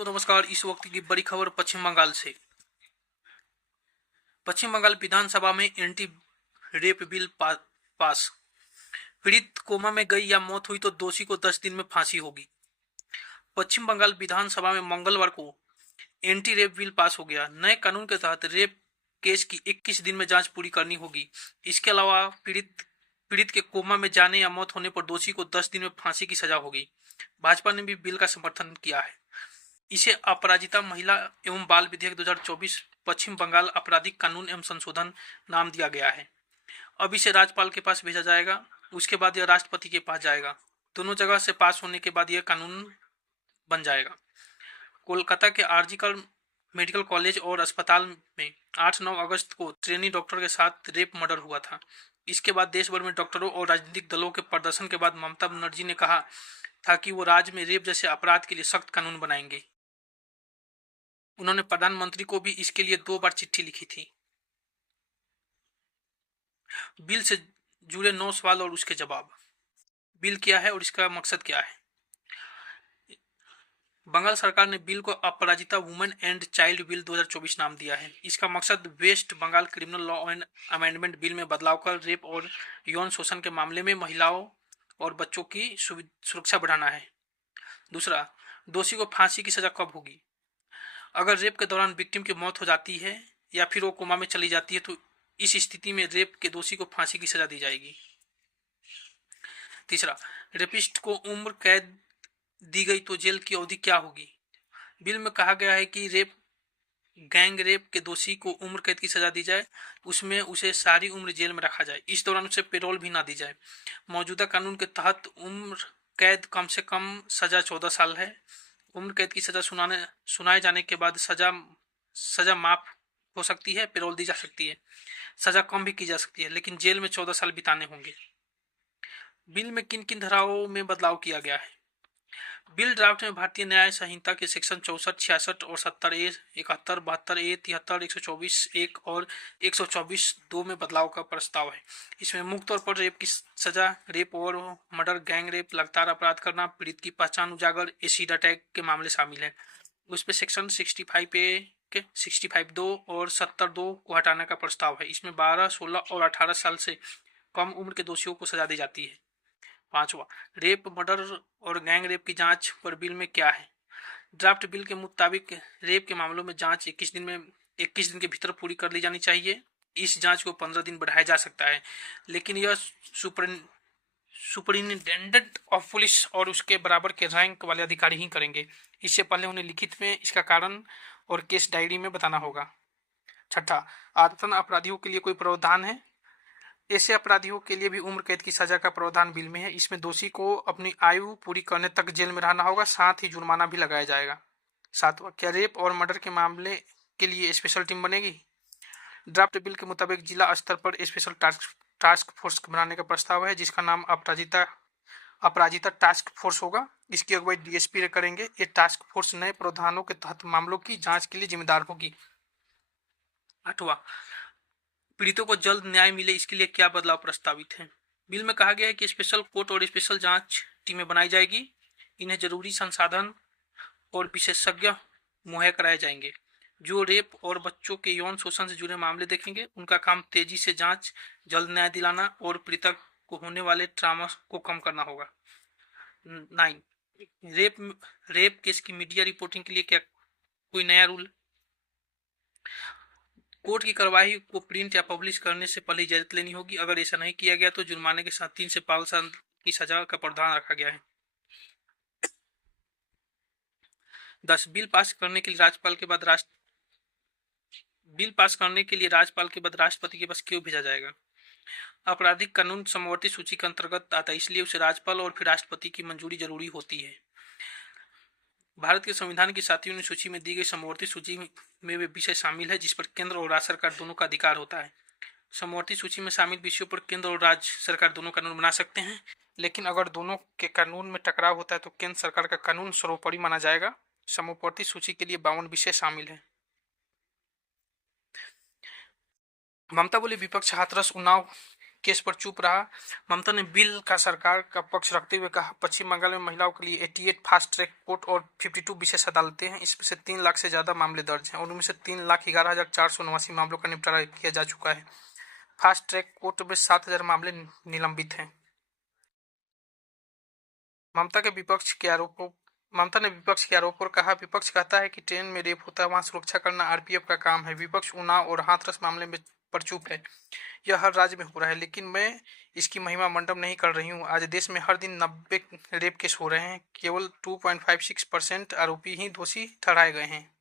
तो नमस्कार। इस वक्त की बड़ी खबर पश्चिम बंगाल से। पश्चिम बंगाल विधानसभा में एंटी रेप बिल पास। पीड़ित कोमा में गई या मौत हुई तो दोषी को 10 दिन में फांसी होगी। पश्चिम बंगाल विधानसभा में मंगलवार को एंटी रेप बिल पास हो गया। नए कानून के तहत रेप केस की 21 दिन में जांच पूरी करनी होगी। इसके अलावा पीड़ित के कोमा में जाने या मौत होने पर दोषी को 10 दिन में फांसी की सजा होगी। भाजपा ने भी बिल का समर्थन किया है। इसे अपराजिता महिला एवं बाल विधेयक 2024 पश्चिम बंगाल आपराधिक कानून एवं संशोधन नाम दिया गया है। अब इसे राज्यपाल के पास भेजा जाएगा, उसके बाद यह राष्ट्रपति के पास जाएगा। दोनों जगह से पास होने के बाद यह कानून बन जाएगा। कोलकाता के आरजीकर मेडिकल कॉलेज और अस्पताल में 8-9 अगस्त को ट्रेनी डॉक्टर के साथ रेप मर्डर हुआ था। इसके बाद देश भर में डॉक्टरों और राजनीतिक दलों के प्रदर्शन के बाद ममता बनर्जी ने कहा था कि वो राज्य में रेप जैसे अपराध के लिए सख्त कानून बनाएंगे। उन्होंने प्रधानमंत्री को भी इसके लिए 2 बार चिट्ठी लिखी थी। बिल से जुड़े 9 सवाल और उसके जवाब। बिल क्या है और इसका मकसद क्या है? बंगाल सरकार ने बिल को Aparajita women and child bill 2024 नाम दिया है। इसका मकसद West Bengal criminal law and amendment bill में बदलाव कर रेप और यौन शोषण के मामले में महिलाओं और बच्चों की सुरक्षा बढ़ाना है। दूसरा, दोषी को फांसी की सजा कब होगी? अगर रेप के दौरान विक्टिम की मौत हो जाती है या फिर वो कोमा में चली जाती है तो इस स्थिति में रेप के दोषी को फांसी की सजा दी जाएगी। तीसरा, रेपिस्ट को उम्र कैद दी गई तो जेल की अवधि क्या होगी? बिल में कहा गया है कि गैंग रेप के दोषी को उम्र कैद की सजा दी जाए, उसमें उसे सारी उम्र जेल में रखा जाए। इस दौरान उसे पेरोल भी ना दी जाए। मौजूदा कानून के तहत उम्र कैद कम से कम सजा 14 साल है। उम्र कैद की सजा सुनाए जाने के बाद सजा माफ हो सकती है, पेरोल दी जा सकती है, सजा कम भी की जा सकती है, लेकिन जेल में 14 साल बिताने होंगे। बिल में किन किन धाराओं में बदलाव किया गया है? बिल ड्राफ्ट में भारतीय न्याय संहिता के सेक्शन 64, 66 और 70A, 71, 72A, 73, 124(1) और 124(2) में बदलाव का प्रस्ताव है। इसमें मुख्य तौर पर रेप की सजा, रेप और मर्डर, गैंग रेप, लगातार अपराध करना, पीड़ित की पहचान उजागर, एसिड अटैक के मामले शामिल हैं। उसमें सेक्शन 65A, 65(2) और 70(2) को हटाने का प्रस्ताव है। इसमें 12, 16 और 18 साल से कम उम्र के दोषियों को सजा दी जाती है। 5वां, रेप, मर्डर और गैंग रेप की जांच पर बिल में क्या है? ड्राफ्ट बिल के मुताबिक रेप के मामलों में जांच 21 दिन के भीतर पूरी कर ली जानी चाहिए। इस जांच को 15 दिन बढ़ाया जा सकता है, लेकिन यह सुपरिटेंडेंट ऑफ पुलिस और उसके बराबर के रैंक वाले अधिकारी ही करेंगे। इससे पहले उन्हें लिखित में इसका कारण और केस डायरी में बताना होगा। 6ठा, आदतन अपराधियों के लिए कोई प्रावधान है? ऐसे अपराधियों के लिए भी उम्र कैद की सजा का प्रावधान बिल में है। इसमें दोषी को अपनी आयु पूरी करने तक जेल में रहना होगा, साथ ही जुर्माना भी लगाया जाएगा। 7वां, क्या रेप और मर्डर के मामले के लिए स्पेशल टीम बनेगी? ड्राफ्ट बिल के मुताबिक जिला स्तर पर स्पेशल टास्क फोर्स बनाने का प्रस्ताव है, जिसका नाम अपराजिता टास्क फोर्स होगा। इसकी अगुवाई डीएसपी करेंगे। ये टास्क फोर्स नए प्रावधानों के तहत मामलों की जांच के लिए जिम्मेदार होगी। 8वां, पीड़ितों को जल्द न्याय मिले, इसके लिए क्या बदलाव प्रस्तावित है? बिल में कहा गया है कि स्पेशल कोर्ट और स्पेशल जांच टीमें बनाई जाएगी। इन्हें जरूरी संसाधन और विशेषज्ञ मुहैया कराए जाएंगे जो रेप और बच्चों के यौन शोषण से जुड़े मामले देखेंगे। उनका काम तेजी से जांच, जल्द न्याय दिलाना और पीड़िता को होने वाले ट्रामा को कम करना होगा। 9, रेप केस की मीडिया रिपोर्टिंग के लिए क्या कोई नया रूल? कोर्ट की कार्रवाई को प्रिंट या पब्लिश करने से पहले इजाजत लेनी होगी। अगर ऐसा नहीं किया गया तो जुर्माने के साथ 3 से 5 साल की सजा का प्रावधान रखा गया है। 10, बिल पास करने के लिए राज्यपाल के बाद राष्ट्रपति के पास क्यों भेजा जाएगा? आपराधिक कानून समवर्ती सूची के अंतर्गत आता है, इसलिए उसे राज्यपाल और फिर राष्ट्रपति की मंजूरी जरूरी होती है। भारत के संविधान की 7वीं सूची में दी गई समवर्ती सूची में वे विषय शामिल है जिस पर केंद्र और राज्य सरकार दोनों का अधिकार होता है। समवर्ती सूची में शामिल विषयों पर केंद्र और राज्य सरकार दोनों कानून बना सकते हैं, लेकिन अगर दोनों के कानून में टकराव होता है तो केंद्र सरकार का कानून सर्वोपरि माना जाएगा। समवर्ती सूची के लिए 52 विषय शामिल है। ममता बोली विपक्ष हाथरस उन्नाव केस पर चुप रहा। ममता ने बिल का सरकार का पक्ष रखते हुए कहा, पश्चिम बंगाल में महिलाओं के लिए 88 फास्ट ट्रैक कोर्ट और 52 विशेष अदालतें हैं। इसमें से 3 लाख से ज्यादा मामले दर्ज हैं और उनमें से 3,11,489 मामलों का निपटारा किया जा चुका है। फास्ट ट्रैक कोर्ट में 7,000 मामले निलंबित हैं। ममता ने विपक्ष के आरोप पर कहा, विपक्ष कहता है कि ट्रेन में रेप होता है, वहां सुरक्षा करना आरपीएफ का काम है। विपक्ष उन्नाव और हाथरस मामले में पर चुप है। यह हर राज्य में हो रहा है, लेकिन मैं इसकी महिमा मंडप नहीं कर रही हूँ। आज देश में हर दिन 90 रेप केस हो रहे हैं। केवल 2.56% आरोपी ही दोषी ठहराए गए हैं।